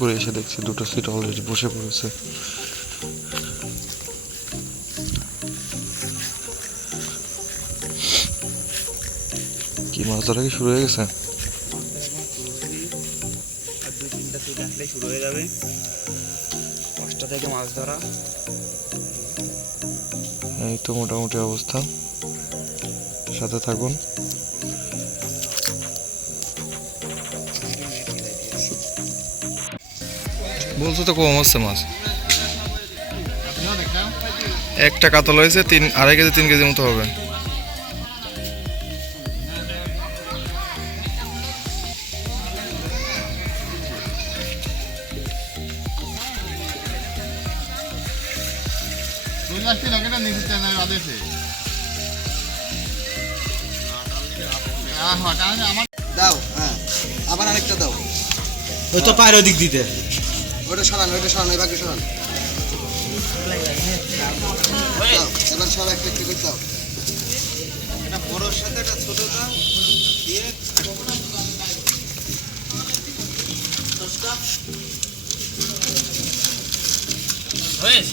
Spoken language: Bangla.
পুকুরে এসে দেখছি দুটো সিট অলরেডি বসে পড়েছে। কি মাছ ধরা কি শুরু হয়ে গেছে? আর 2-3টা সিট আসলে শুরু হয়ে যাবে 5টা থেকে মাছ ধরা। এই তো মোটামুটি অবস্থা, সাথে থাকুন। বলছো তো কম হচ্ছে মাছ, একটা কাতল হয়েছে 2.5 কেজি 3 কেজির মতো হবে। দাও, হ্যাঁ আবার আরেকটা দাও। ওই তো পায়ের দিক দিতে ওটা সরান, ওই ভাগে সরান। দাও, এবার সব একটা একটা করে দাও। এটা বড়র সাথে একটা ছোট দাও দিয়ে হয়েছে